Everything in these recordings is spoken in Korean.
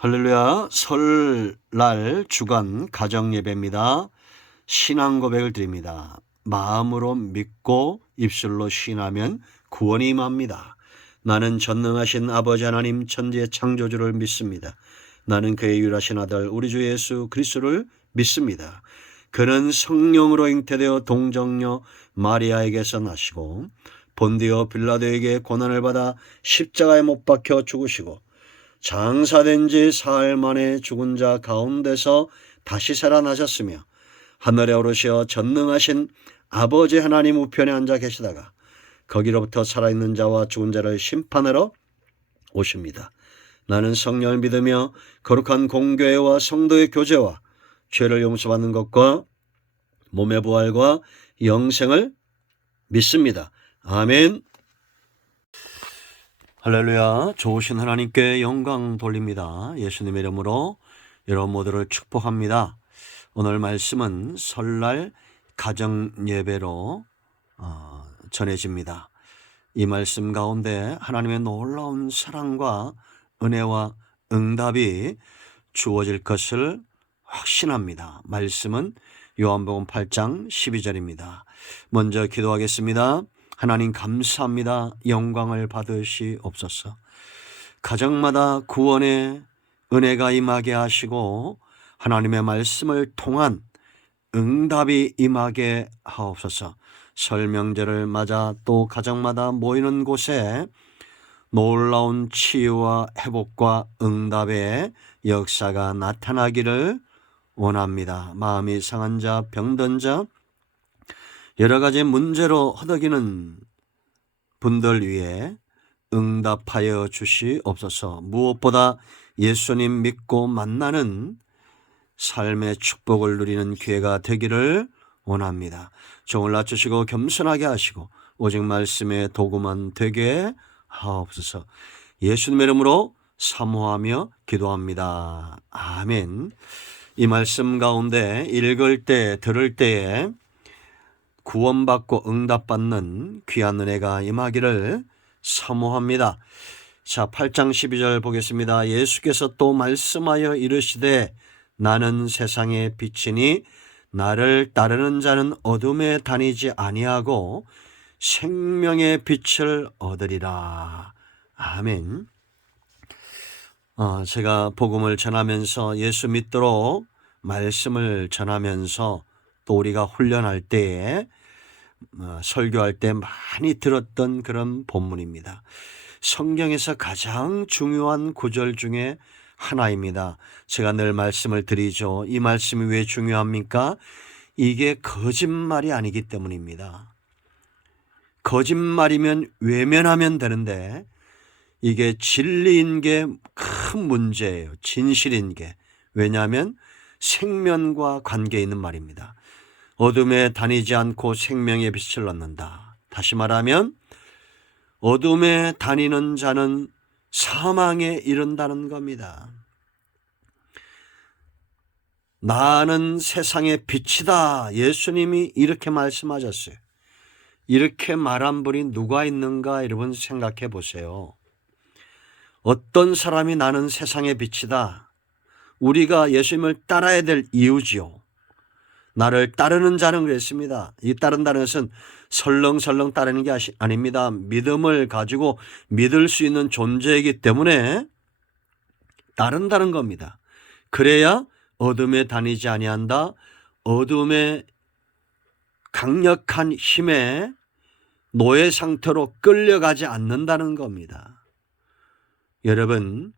할렐루야. 설날 주간 가정예배입니다. 신앙 고백을 드립니다. 마음으로 믿고 입술로 신하면 구원이 임합니다. 나는 전능하신 아버지 하나님 천지의 창조주를 믿습니다. 나는 그의 유일하신 아들 우리 주 예수 그리스도를 믿습니다. 그는 성령으로 잉태되어 동정녀 마리아에게서 나시고 본디오 빌라도에게 고난을 받아 십자가에 못 박혀 죽으시고 장사된 지 사흘 만에 죽은 자 가운데서 다시 살아나셨으며 하늘에 오르시어 전능하신 아버지 하나님 우편에 앉아 계시다가 거기로부터 살아있는 자와 죽은 자를 심판하러 오십니다. 나는 성령을 믿으며 거룩한 공교회와 성도의 교제와 죄를 용서받는 것과 몸의 부활과 영생을 믿습니다. 아멘. 할렐루야. 좋으신 하나님께 영광 돌립니다. 예수님의 이름으로 여러분 모두를 축복합니다. 오늘 말씀은 설날 가정예배로 전해집니다. 이 말씀 가운데 하나님의 놀라운 사랑과 은혜와 응답이 주어질 것을 확신합니다. 말씀은 요한복음 8장 12절입니다. 먼저 기도하겠습니다. 하나님 감사합니다. 영광을 받으시옵소서. 가정마다 구원의 은혜가 임하게 하시고 하나님의 말씀을 통한 응답이 임하게 하옵소서. 설 명절을 맞아 또 가정마다 모이는 곳에 놀라운 치유와 회복과 응답의 역사가 나타나기를 원합니다. 마음이 상한 자, 병든 자, 여러 가지 문제로 허덕이는 분들 위해 응답하여 주시옵소서. 무엇보다 예수님 믿고 만나는 삶의 축복을 누리는 기회가 되기를 원합니다. 종을 낮추시고 겸손하게 하시고 오직 말씀의 도구만 되게 하옵소서. 예수님의 이름으로 사모하며 기도합니다. 아멘. 이 말씀 가운데 읽을 때 들을 때에 구원받고 응답받는 귀한 은혜가 임하기를 사모합니다. 자, 8장 12절 보겠습니다. 예수께서 또 말씀하여 이르시되 나는 세상의 빛이니 나를 따르는 자는 어둠에 다니지 아니하고 생명의 빛을 얻으리라. 아멘. 제가 복음을 전하면서 예수 믿도록 말씀을 전하면서 또 우리가 훈련할 때에 설교할 때 많이 들었던 그런 본문입니다. 성경에서 가장 중요한 구절 중에 하나입니다. 제가 늘 말씀을 드리죠. 이 말씀이 왜 중요합니까? 이게 거짓말이 아니기 때문입니다. 거짓말이면 외면하면 되는데 이게 진리인 게 큰 문제예요. 진실인 게. 왜냐하면 생명과 관계 있는 말입니다. 어둠에 다니지 않고 생명의 빛을 얻는다. 다시 말하면 어둠에 다니는 자는 사망에 이른다는 겁니다. 나는 세상의 빛이다. 예수님이 이렇게 말씀하셨어요. 이렇게 말한 분이 누가 있는가 여러분 생각해 보세요. 어떤 사람이 나는 세상의 빛이다. 우리가 예수님을 따라야 될 이유지요. 나를 따르는 자는 그랬습니다. 이 따른다는 것은 설렁설렁 따르는 게 아닙니다. 믿음을 가지고 믿을 수 있는 존재이기 때문에 따른다는 겁니다. 그래야 어둠에 다니지 아니한다. 어둠의 강력한 힘에 노예 상태로 끌려가지 않는다는 겁니다. 여러분,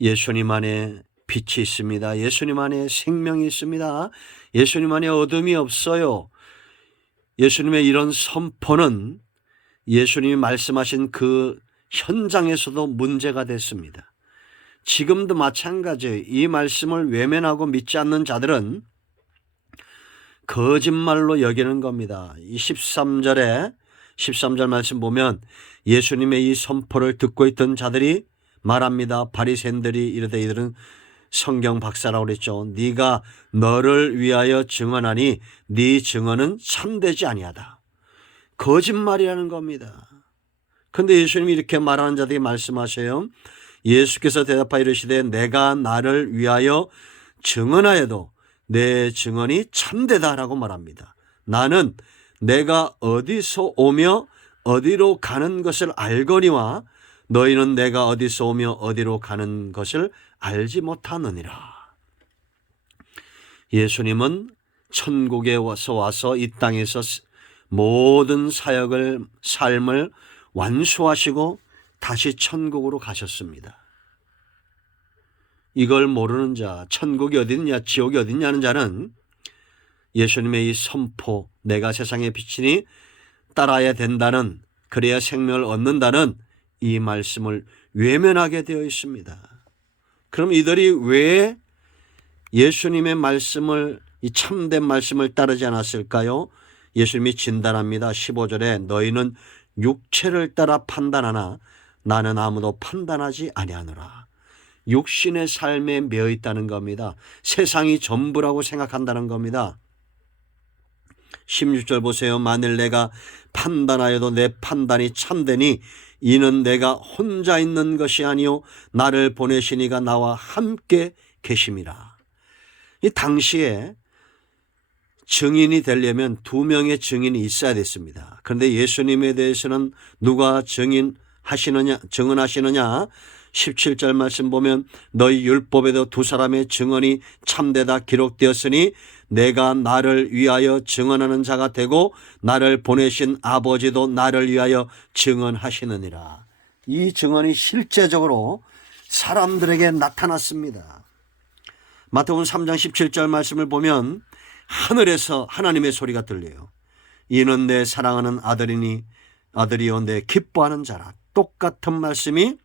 예수님 안에 빛이 있습니다. 예수님 안에 생명이 있습니다. 예수님 안에 어둠이 없어요. 예수님의 이런 선포는 예수님이 말씀하신 그 현장에서도 문제가 됐습니다. 지금도 마찬가지예요. 이 말씀을 외면하고 믿지 않는 자들은 거짓말로 여기는 겁니다. 이 13절 말씀 보면 예수님의 이 선포를 듣고 있던 자들이 말합니다. 바리새인들이 이르되 이들은 성경 박사라고 그랬죠. 네가 너를 위하여 증언하니 네 증언은 참되지 아니하다. 거짓말이라는 겁니다. 그런데 예수님이 이렇게 말하는 자들이 말씀하세요. 예수께서 대답하여 이르시되 내가 나를 위하여 증언하여도 내 증언이 참되다라고 말합니다. 나는 내가 어디서 오며 어디로 가는 것을 알거니와 너희는 내가 어디서 오며 어디로 가는 것을 알지 못하느니라. 예수님은 천국에 와서 이 땅에서 모든 사역을 삶을 완수하시고 다시 천국으로 가셨습니다. 이걸 모르는 자, 천국이 어딨냐 지옥이 어딨냐는 자는 예수님의 이 선포, 내가 세상의 빛이니 따라야 된다는, 그래야 생명을 얻는다는 이 말씀을 외면하게 되어 있습니다. 그럼 이들이 왜 예수님의 말씀을, 이 참된 말씀을 따르지 않았을까요? 예수님이 진단합니다. 15절에 너희는 육체를 따라 판단하나 나는 아무도 판단하지 아니하노라. 육신의 삶에 매여 있다는 겁니다. 세상이 전부라고 생각한다는 겁니다. 16절 보세요. 만일 내가 판단하여도 내 판단이 참되니 이는 내가 혼자 있는 것이 아니요 나를 보내신 이가 나와 함께 계심이라. 이 당시에 증인이 되려면 2명의 증인이 있어야 됐습니다. 그런데 예수님에 대해서는 누가 증언하시느냐 17절 말씀 보면 너희 율법에도 2사람의 증언이 참되다 기록되었으니 내가 나를 위하여 증언하는 자가 되고 나를 보내신 아버지도 나를 위하여 증언하시느니라. 이 증언이 실제적으로 사람들에게 나타났습니다. 마태복음 3장 17절 말씀을 보면 하늘에서 하나님의 소리가 들려요. 이는 내 사랑하는 아들이요 내 기뻐하는 자라. 똑같은 말씀이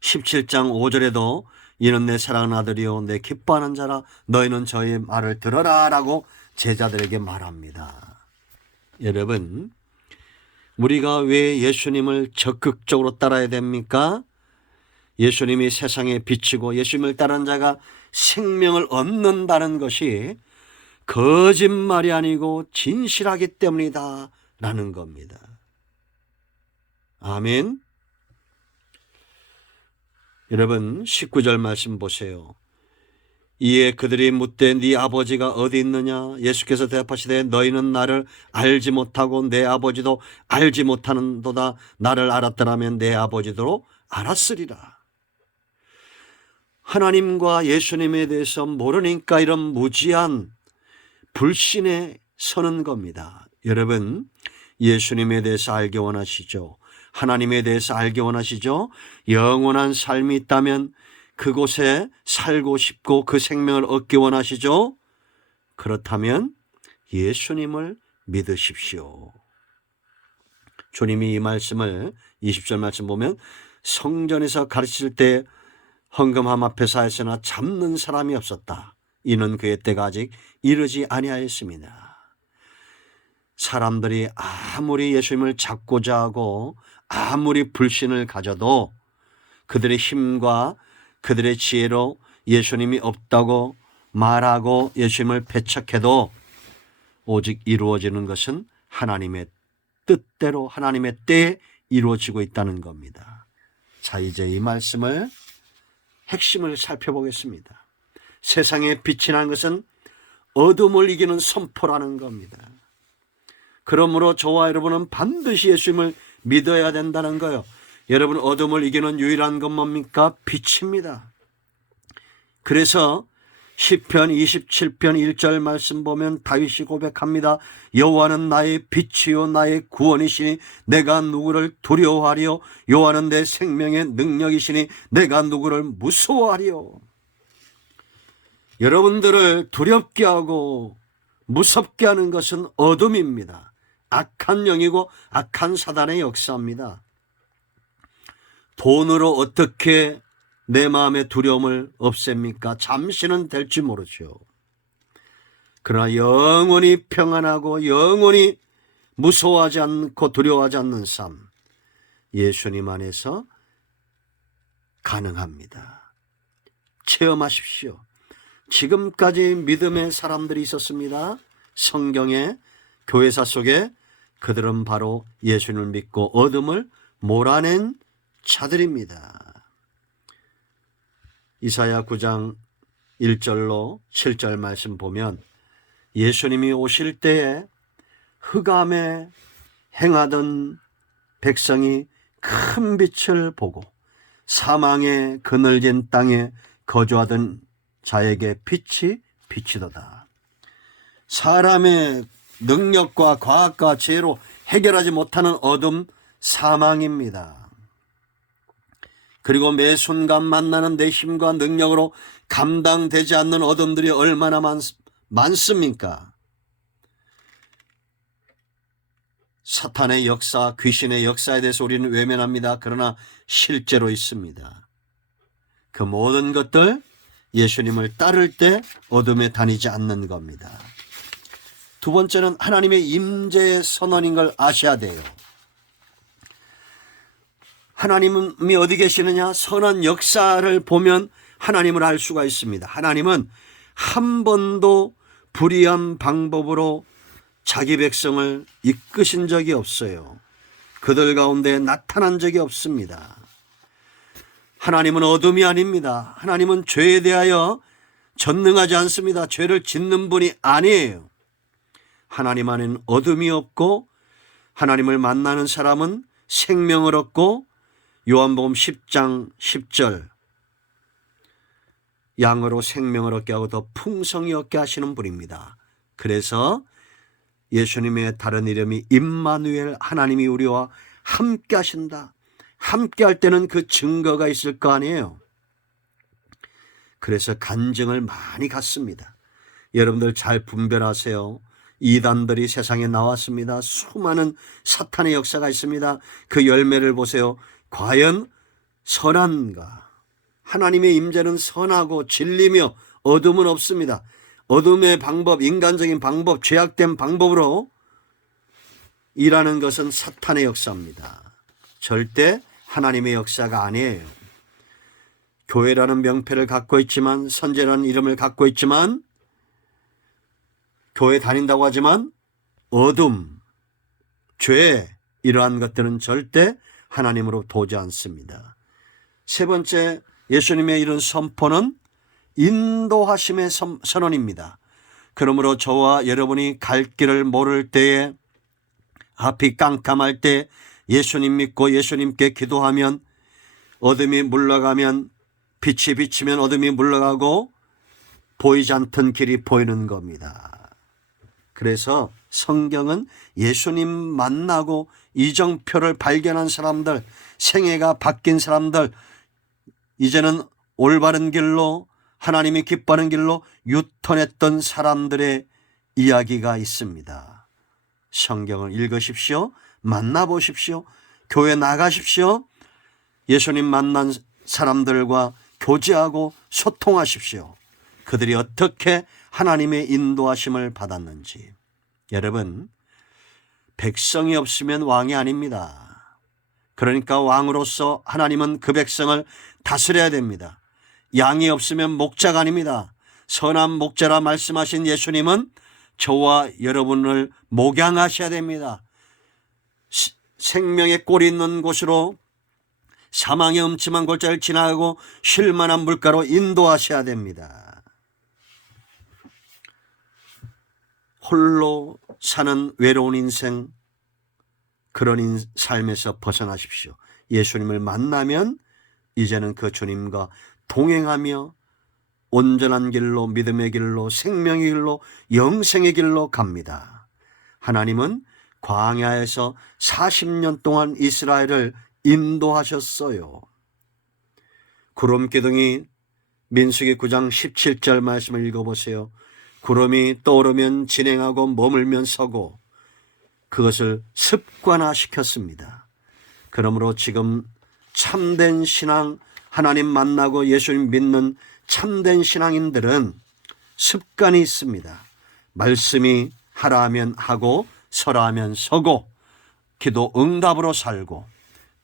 17장 5절에도 이는 내 사랑하는 아들이요 내 기뻐하는 자라 너희는 저의 말을 들어라 라고 제자들에게 말합니다. 여러분, 우리가 왜 예수님을 적극적으로 따라야 됩니까? 예수님이 세상에 비치고 예수님을 따르는 자가 생명을 얻는다는 것이 거짓말이 아니고 진실하기 때문이다 라는 겁니다. 아멘. 여러분 19절 말씀 보세요. 이에 그들이 묻되 네 아버지가 어디 있느냐? 예수께서 대답하시되 너희는 나를 알지 못하고 내 아버지도 알지 못하는도다. 나를 알았더라면 내 아버지도 알았으리라. 하나님과 예수님에 대해서 모르니까 이런 무지한 불신에 서는 겁니다. 여러분, 예수님에 대해서 알기 원하시죠? 하나님에 대해서 알기 원하시죠? 영원한 삶이 있다면 그곳에 살고 싶고 그 생명을 얻기 원하시죠? 그렇다면 예수님을 믿으십시오. 주님이 이 말씀을 20절 말씀 보면 성전에서 가르칠 때 헌금함 앞에서 하였으나 잡는 사람이 없었다. 이는 그의 때가 아직 이르지 아니하였습니다. 사람들이 아무리 예수님을 잡고자 하고 아무리 불신을 가져도 그들의 힘과 그들의 지혜로 예수님이 없다고 말하고 예수님을 배척해도 오직 이루어지는 것은 하나님의 뜻대로 하나님의 때에 이루어지고 있다는 겁니다. 자, 이제 이 말씀을 핵심을 살펴보겠습니다. 세상에 빛이 나는 것은 어둠을 이기는 선포라는 겁니다. 그러므로 저와 여러분은 반드시 예수님을 믿어야 된다는 거예요. 여러분, 어둠을 이기는 유일한 건 뭡니까? 빛입니다. 그래서 시편 27편 1절 말씀 보면 다윗이 고백합니다. 여호와는 나의 빛이요 나의 구원이시니 내가 누구를 두려워하리요? 여호와는 내 생명의 능력이시니 내가 누구를 무서워하리요? 여러분들을 두렵게 하고 무섭게 하는 것은 어둠입니다. 악한 영이고 악한 사단의 역사입니다. 돈으로 어떻게 내 마음의 두려움을 없앱니까? 잠시는 될지 모르죠. 그러나 영원히 평안하고 영원히 무서워하지 않고 두려워하지 않는 삶, 예수님 안에서 가능합니다. 체험하십시오. 지금까지 믿음의 사람들이 있었습니다. 성경의 교회사 속에 그들은 바로 예수님을 믿고 어둠을 몰아낸 자들입니다. 이사야 9장 1절로 7절 말씀 보면 예수님이 오실 때에 흑암에 행하던 백성이 큰 빛을 보고 사망의 그늘진 땅에 거주하던 자에게 빛이 비치도다. 사람의 능력과 과학과 지혜로 해결하지 못하는 어둠, 사망입니다. 그리고 매 순간 만나는 내 힘과 능력으로 감당되지 않는 어둠들이 얼마나 많습니까? 사탄의 역사, 귀신의 역사에 대해서 우리는 외면합니다. 그러나 실제로 있습니다. 그 모든 것들 예수님을 따를 때 어둠에 다니지 않는 겁니다. 두 번째는 하나님의 임재의 선언인 걸 아셔야 돼요. 하나님이 어디 계시느냐? 선한 역사를 보면 하나님을 알 수가 있습니다. 하나님은 한 번도 불의한 방법으로 자기 백성을 이끄신 적이 없어요. 그들 가운데 나타난 적이 없습니다. 하나님은 어둠이 아닙니다. 하나님은 죄에 대하여 전능하지 않습니다. 죄를 짓는 분이 아니에요. 하나님 안에는 어둠이 없고 하나님을 만나는 사람은 생명을 얻고 요한복음 10장 10절 양으로 생명을 얻게 하고 더 풍성히 얻게 하시는 분입니다. 그래서 예수님의 다른 이름이 임마누엘, 하나님이 우리와 함께 하신다. 함께 할 때는 그 증거가 있을 거 아니에요. 그래서 간증을 많이 갖습니다. 여러분들 잘 분별하세요. 이단들이 세상에 나왔습니다. 수많은 사탄의 역사가 있습니다. 그 열매를 보세요. 과연 선한가? 하나님의 임재는 선하고 진리며 어둠은 없습니다. 어둠의 방법, 인간적인 방법, 죄악된 방법으로 일하는 것은 사탄의 역사입니다. 절대 하나님의 역사가 아니에요. 교회라는 명패를 갖고 있지만, 선제라는 이름을 갖고 있지만, 교회 다닌다고 하지만 어둠, 죄, 이러한 것들은 절대 하나님으로 도지 않습니다. 세 번째, 예수님의 이런 선포는 인도하심의 선언입니다. 그러므로 저와 여러분이 갈 길을 모를 때에, 앞이 깜깜할 때 예수님 믿고 예수님께 기도하면, 어둠이 물러가면, 빛이 비치면 어둠이 물러가고 보이지 않던 길이 보이는 겁니다. 그래서 성경은 예수님 만나고 이정표를 발견한 사람들, 생애가 바뀐 사람들, 이제는 올바른 길로, 하나님이 기뻐하는 길로 유턴했던 사람들의 이야기가 있습니다. 성경을 읽으십시오. 만나보십시오. 교회 나가십시오. 예수님 만난 사람들과 교제하고 소통하십시오. 그들이 어떻게 하나님의 인도하심을 받았는지. 여러분, 백성이 없으면 왕이 아닙니다. 그러니까 왕으로서 하나님은 그 백성을 다스려야 됩니다. 양이 없으면 목자가 아닙니다. 선한 목자라 말씀하신 예수님은 저와 여러분을 목양하셔야 됩니다. 생명의 꼴이 있는 곳으로, 사망의 음침한 골짜기를 지나가고 쉴 만한 물가로 인도하셔야 됩니다. 홀로 사는 외로운 인생, 그런 삶에서 벗어나십시오. 예수님을 만나면 이제는 그 주님과 동행하며 온전한 길로, 믿음의 길로, 생명의 길로, 영생의 길로 갑니다. 하나님은 광야에서 40년 동안 이스라엘을 인도하셨어요. 구름 기둥이, 민수기 9장 17절 말씀을 읽어보세요. 구름이 떠오르면 진행하고 머물면 서고, 그것을 습관화시켰습니다. 그러므로 지금 참된 신앙, 하나님 만나고 예수님 믿는 참된 신앙인들은 습관이 있습니다. 말씀이 하라 하면 하고, 서라 하면 서고, 기도 응답으로 살고,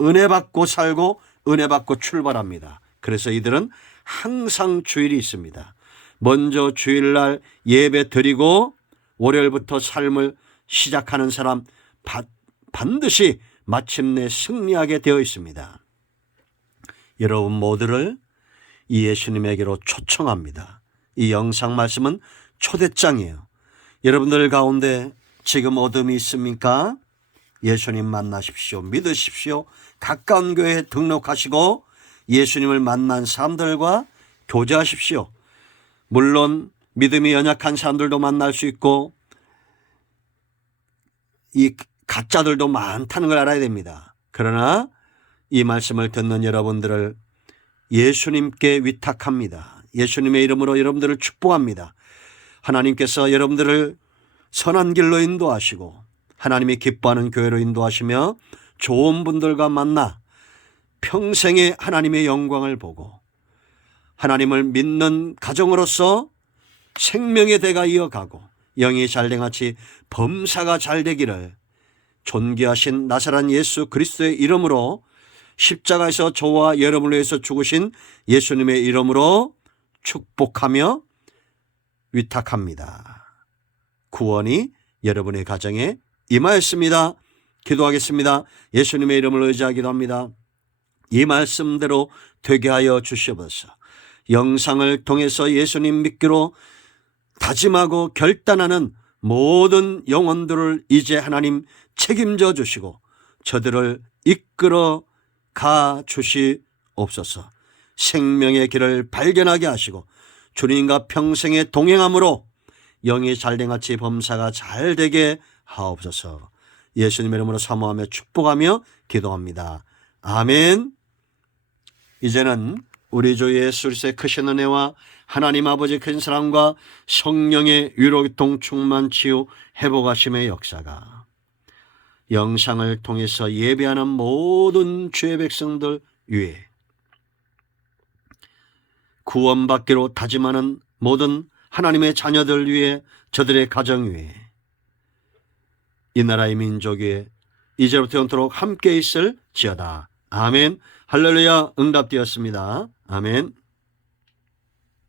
은혜 받고 살고, 은혜 받고 출발합니다. 그래서 이들은 항상 주일이 있습니다. 먼저 주일날 예배 드리고 월요일부터 삶을 시작하는 사람 반드시 마침내 승리하게 되어 있습니다. 여러분 모두를 이 예수님에게로 초청합니다. 이 영상 말씀은 초대장이에요. 여러분들 가운데 지금 어둠이 있습니까? 예수님 만나십시오. 믿으십시오. 가까운 교회에 등록하시고 예수님을 만난 사람들과 교제하십시오. 물론 믿음이 연약한 사람들도 만날 수 있고 이 가짜들도 많다는 걸 알아야 됩니다. 그러나 이 말씀을 듣는 여러분들을 예수님께 위탁합니다. 예수님의 이름으로 여러분들을 축복합니다. 하나님께서 여러분들을 선한 길로 인도하시고 하나님이 기뻐하는 교회로 인도하시며 좋은 분들과 만나 평생에 하나님의 영광을 보고 하나님을 믿는 가정으로서 생명의 대가 이어가고 영이 잘됨같이 범사가 잘 되기를 존귀하신 나사렛 예수 그리스도의 이름으로 십자가에서 저와 여러분을 위해서 죽으신 예수님의 이름으로 축복하며 위탁합니다. 구원이 여러분의 가정에 임하였습니다. 기도하겠습니다. 예수님의 이름을 의지하기도 합니다. 이 말씀대로 되게 하여 주시옵소서. 영상을 통해서 예수님 믿기로 다짐하고 결단하는 모든 영혼들을 이제 하나님 책임져 주시고 저들을 이끌어 가 주시옵소서. 생명의 길을 발견하게 하시고 주님과 평생의 동행함으로 영이 잘됨같이 범사가 잘 되게 하옵소서. 예수님의 이름으로 사모하며 축복하며 기도합니다. 아멘. 이제는 우리 주 예수 그리스도의 크신 은혜와 하나님 아버지 큰 사랑과 성령의 위로교통 충만 치유 회복하심의 역사가 영상을 통해서 예배하는 모든 주의 백성들 위에 구원받기로 다짐하는 모든 하나님의 자녀들 위에 저들의 가정 위에 이 나라의 민족 위에 이제부터 영원토록 함께 있을지어다. 아멘. 할렐루야. 응답되었습니다. 아멘.